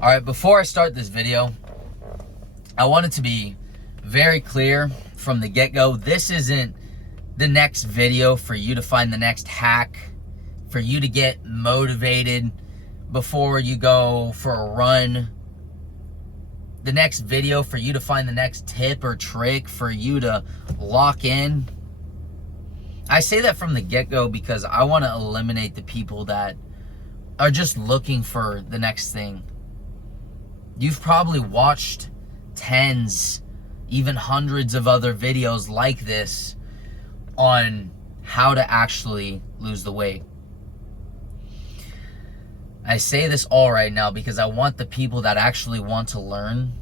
All right, before I start this video, I want it to be very clear from the get-go. This isn't the next video for you to find the next hack, for you to get motivated before you go for a run. The next video for you to find the next tip or trick for you to lock in. I say that from the get-go because I want to eliminate the people that are just looking for the next thing. You've probably watched tens, even hundreds of other videos like this on how to actually lose the weight. I say this all right now because I want the people that actually want to learn,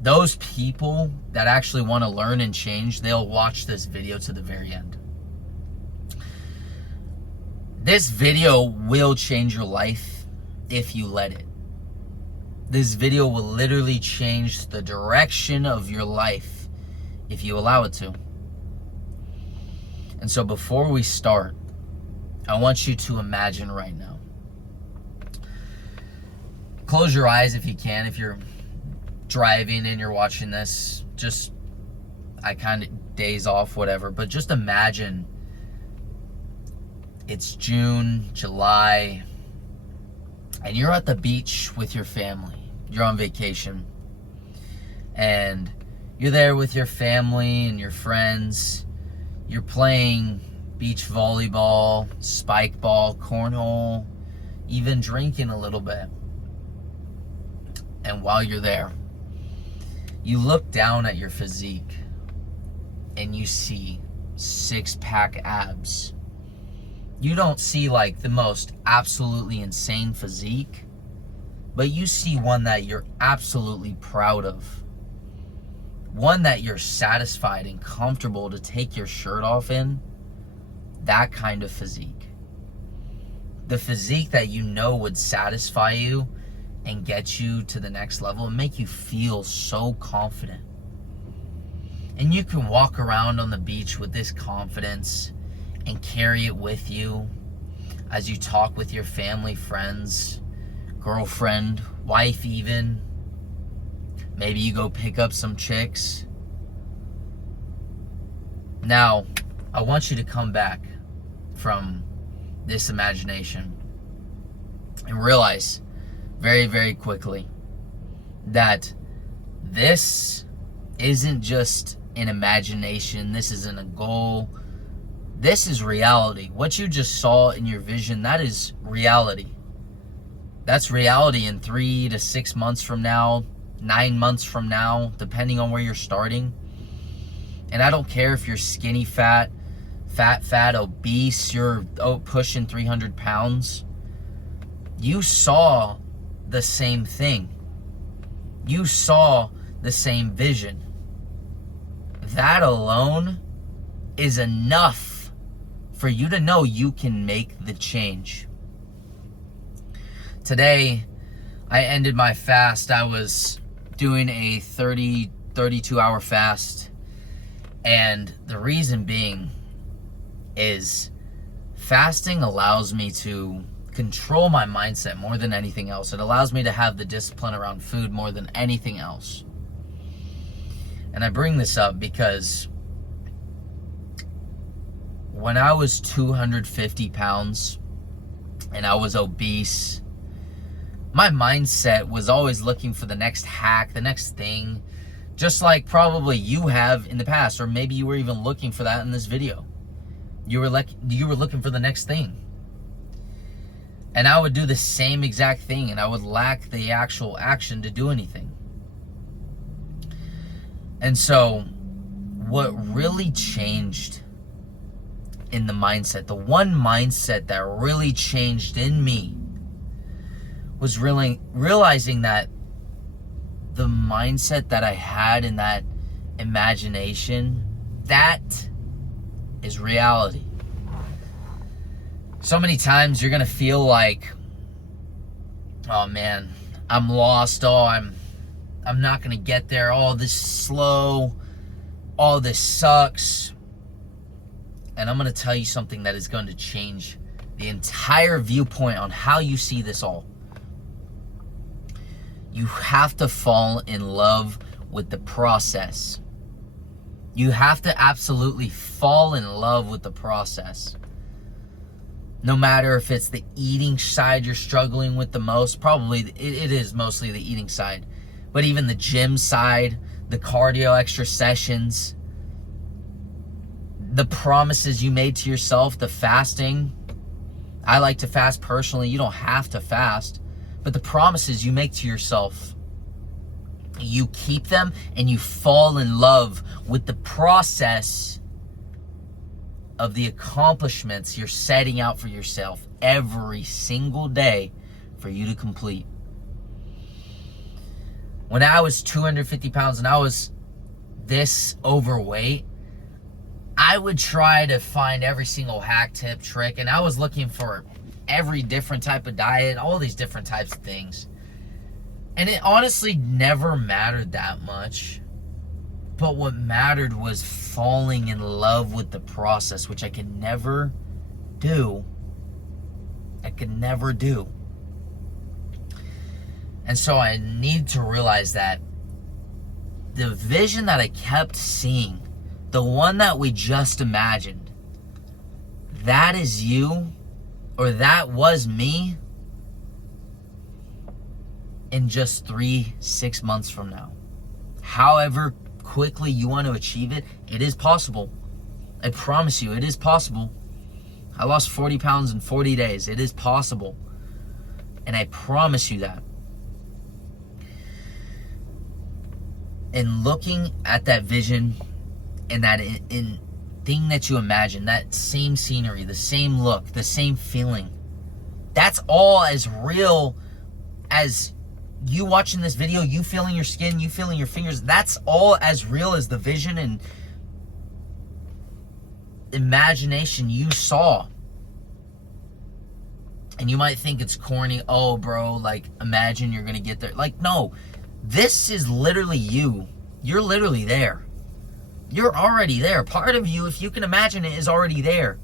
those people that actually want to learn and change, they'll watch this video to the very end. This video will change your life if you let it. This video will literally change the direction of your life if you allow it to. And so before we start, I want you to imagine right now. Close your eyes if you can. If you're driving and you're watching this, just, I kind of daze off, whatever, but just imagine it's June, July, and you're at the beach with your family. You're on vacation, and you're there with your family and your friends. You're playing beach volleyball, spike ball, cornhole, even drinking a little bit. And while you're there, you look down at your physique and you see six-pack abs. You don't see like the most absolutely insane physique, but you see one that you're absolutely proud of. One that you're satisfied and comfortable to take your shirt off in. That kind of physique. The physique that you know would satisfy you and get you to the next level and make you feel so confident. And you can walk around on the beach with this confidence and carry it with you as you talk with your family, friends, girlfriend, wife even. Maybe you go pick up some chicks. Now, I want you to come back from this imagination and realize very, very quickly that this isn't just an imagination. This isn't a goal. This is reality. What you just saw in your vision, that is reality. That's reality in 3 to 6 months from now, 9 months from now, depending on where you're starting. And I don't care if you're skinny fat, obese, you're pushing 300 pounds. You saw the same thing. You saw the same vision. That alone is enough for you to know you can make the change. Today, I ended my fast. I was doing a 32-hour fast. And the reason being is fasting allows me to control my mindset more than anything else. It allows me to have the discipline around food more than anything else. And I bring this up because when I was 250 pounds and I was obese, my mindset was always looking for the next hack, the next thing, just like probably you have in the past, or maybe you were even looking for that in this video. You were looking for the next thing. And I would do the same exact thing, and I would lack the actual action to do anything. And so, what really changed in the mindset, the one mindset that really changed in me, was really realizing that the mindset that I had in that imagination, that is reality. So many times you're gonna feel like, oh man, I'm lost, oh I'm not gonna get there, oh this is slow, oh this sucks. And I'm gonna tell you something that is going to change the entire viewpoint on how you see this all. You have to fall in love with the process. You have to absolutely fall in love with the process. No matter if it's the eating side you're struggling with the most, probably it is mostly the eating side, but even the gym side, the cardio extra sessions, the promises you made to yourself, the fasting. I like to fast personally. You don't have to fast, but the promises you make to yourself, you keep them and you fall in love with the process of the accomplishments you're setting out for yourself every single day for you to complete. When I was 250 pounds and I was this overweight, I would try to find every single hack, tip, trick, and I was looking for every different type of diet, all these different types of things. And it honestly never mattered that much. But what mattered was falling in love with the process, which I could never do. And so I need to realize that the vision that I kept seeing, the one that we just imagined, that is you, or that was me in just 3-6 months from now. However quickly you want to achieve it, it is possible. I promise you, it is possible. I lost 40 pounds in 40 days. It is possible. And I promise you that. And looking at that vision and that in thing that you imagine, that same scenery, the same look, the same feeling, that's all as real as you watching this video, you feeling your skin, you feeling your fingers. That's all as real as the vision and imagination you saw. And you might think it's corny. Oh, bro, like, imagine you're going to get there. Like, no, this is literally you. You're literally there. You're already there. Part of you, if you can imagine it, is already there.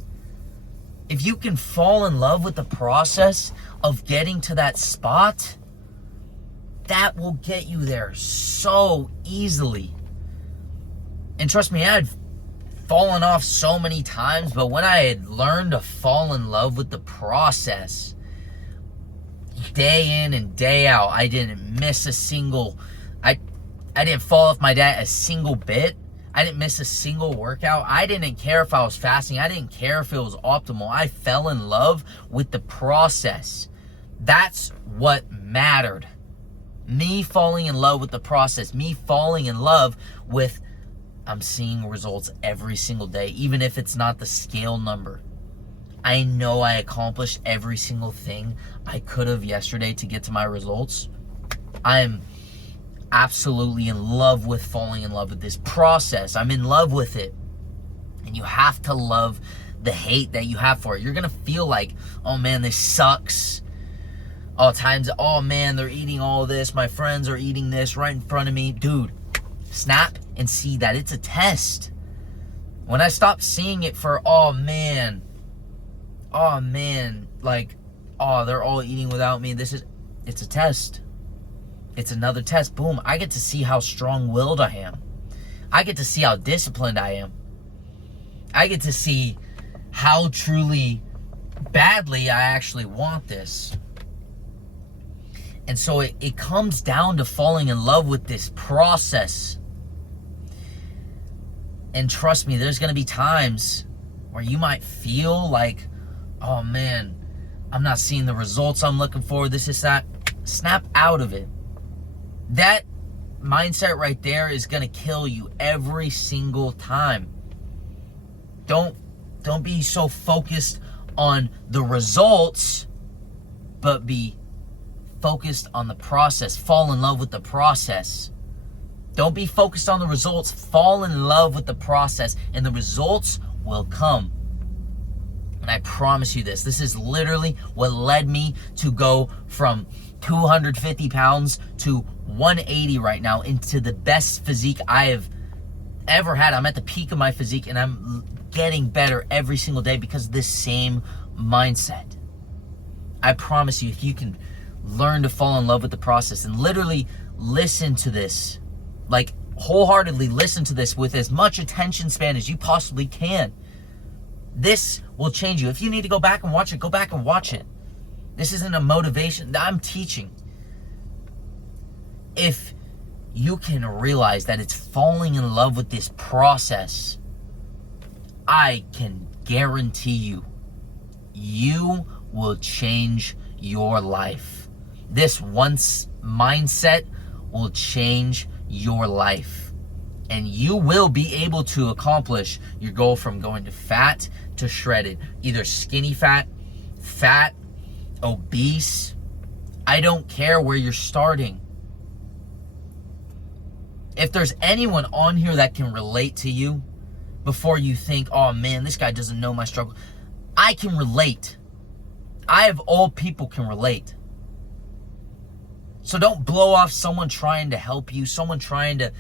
If you can fall in love with the process of getting to that spot, that will get you there so easily. And trust me, I had fallen off so many times, but when I had learned to fall in love with the process, day in and day out, I didn't miss a single, I didn't fall off my diet a single bit. I didn't miss a single workout. I didn't care if I was fasting. I didn't care if it was optimal. I fell in love with the process. That's what mattered. Me falling in love with the process. Me falling in love with, I'm seeing results every single day, even if it's not the scale number. I know I accomplished every single thing I could have yesterday to get to my results. I am absolutely in love with falling in love with this process. I'm in love with it. And you have to love the hate that you have for it. You're going to feel like, oh man, this sucks. All times, oh man, they're eating all this. My friends are eating this right in front of me. Dude, snap and see that it's a test. When I stopped seeing it for, oh man, like, oh, they're all eating without me. It's a test. It's another test. Boom. I get to see how strong-willed I am. I get to see how disciplined I am. I get to see how truly badly I actually want this. And so it comes down to falling in love with this process. And trust me, there's going to be times where you might feel like, oh man, I'm not seeing the results I'm looking for. This is that. Snap out of it. That mindset right there is going to kill you every single time. Don't be so focused on the results, but be focused on the process. Fall in love with the process. Don't be focused on the results. Fall in love with the process, and the results will come. And I promise you this. This is literally what led me to go from 250 pounds to 180 right now, into the best physique I have ever had. I'm at the peak of my physique, and I'm getting better every single day because of this same mindset. I promise you, if you can learn to fall in love with the process and literally listen to this. Like, wholeheartedly listen to this with as much attention span as you possibly can. This will change you. If you need to go back and watch it, go back and watch it. This isn't a motivation. I'm teaching. If you can realize that it's falling in love with this process, I can guarantee you, you will change your life. This once mindset will change your life. And you will be able to accomplish your goal from going to fat to shredded. Either skinny fat, fat, obese. I don't care where you're starting. If there's anyone on here that can relate to you before you think, oh man, this guy doesn't know my struggle, I can relate. I, of all people, can relate. So don't blow off someone trying to help you, someone trying to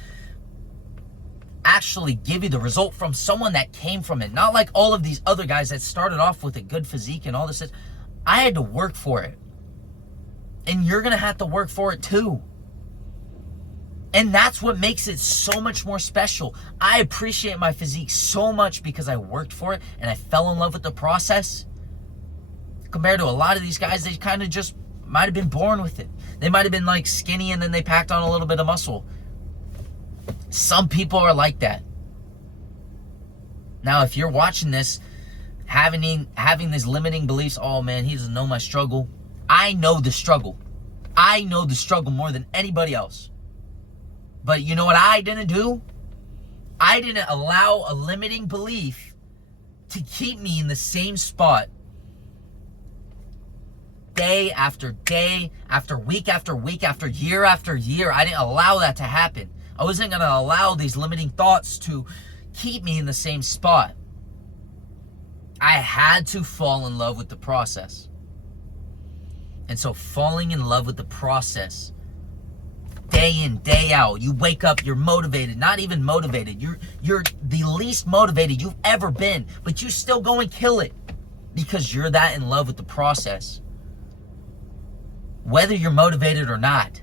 actually give you the result from someone that came from it. Not like all of these other guys that started off with a good physique and all this. I had to work for it. And you're going to have to work for it too. And that's what makes it so much more special. I appreciate my physique so much because I worked for it and I fell in love with the process. Compared to a lot of these guys, they kind of just might have been born with it. They might have been like skinny and then they packed on a little bit of muscle. Some people are like that. Now, if you're watching this, having these limiting beliefs, oh man, he doesn't know my struggle. I know the struggle. I know the struggle more than anybody else. But you know what I didn't do? I didn't allow a limiting belief to keep me in the same spot day after day, after week after week, after year. I didn't allow that to happen. I wasn't going to allow these limiting thoughts to keep me in the same spot. I had to fall in love with the process. And so falling in love with the process, day in, day out, you wake up, you're motivated, not even motivated. You're the least motivated you've ever been, but you still go and kill it because you're that in love with the process. Whether you're motivated or not,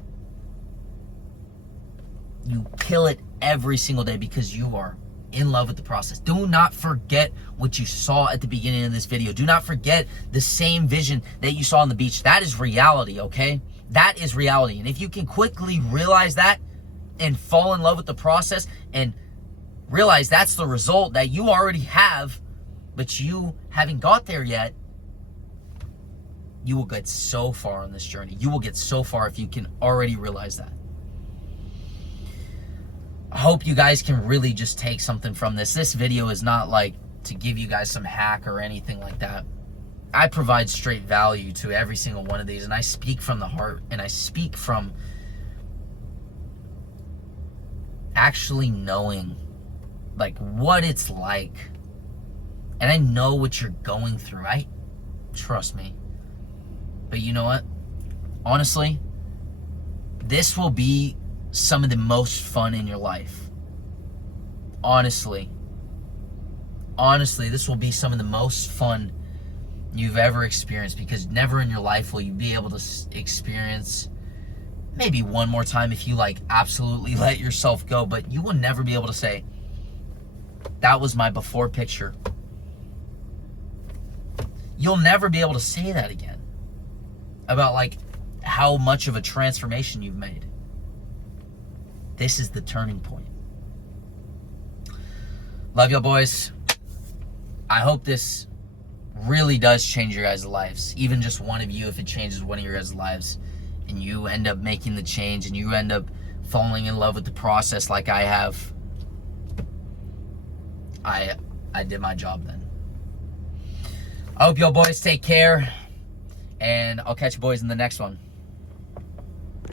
you kill it every single day because you are in love with the process. Do not forget what you saw at the beginning of this video. Do not forget the same vision that you saw on the beach. That is reality, okay? That is reality. And if you can quickly realize that and fall in love with the process and realize that's the result that you already have, but you haven't got there yet, you will get so far on this journey. You will get so far if you can already realize that. I hope you guys can really just take something from this. This video is not like to give you guys some hack or anything like that. I provide straight value to every single one of these, and I speak from the heart, and I speak from actually knowing like what it's like. And I know what you're going through. Trust me. But you know what? Honestly, this will be some of the most fun in your life. Honestly, this will be some of the most fun you've ever experienced, because never in your life will you be able to experience, maybe one more time if you like absolutely let yourself go, but you will never be able to say, that was my before picture. You'll never be able to say that again about like how much of a transformation you've made. This is the turning point. Love y'all, boys. I hope this really does change your guys' lives. Even just one of you, if it changes one of your guys' lives and you end up making the change and you end up falling in love with the process like I have, I did my job then. I hope y'all boys take care, and I'll catch you boys in the next one.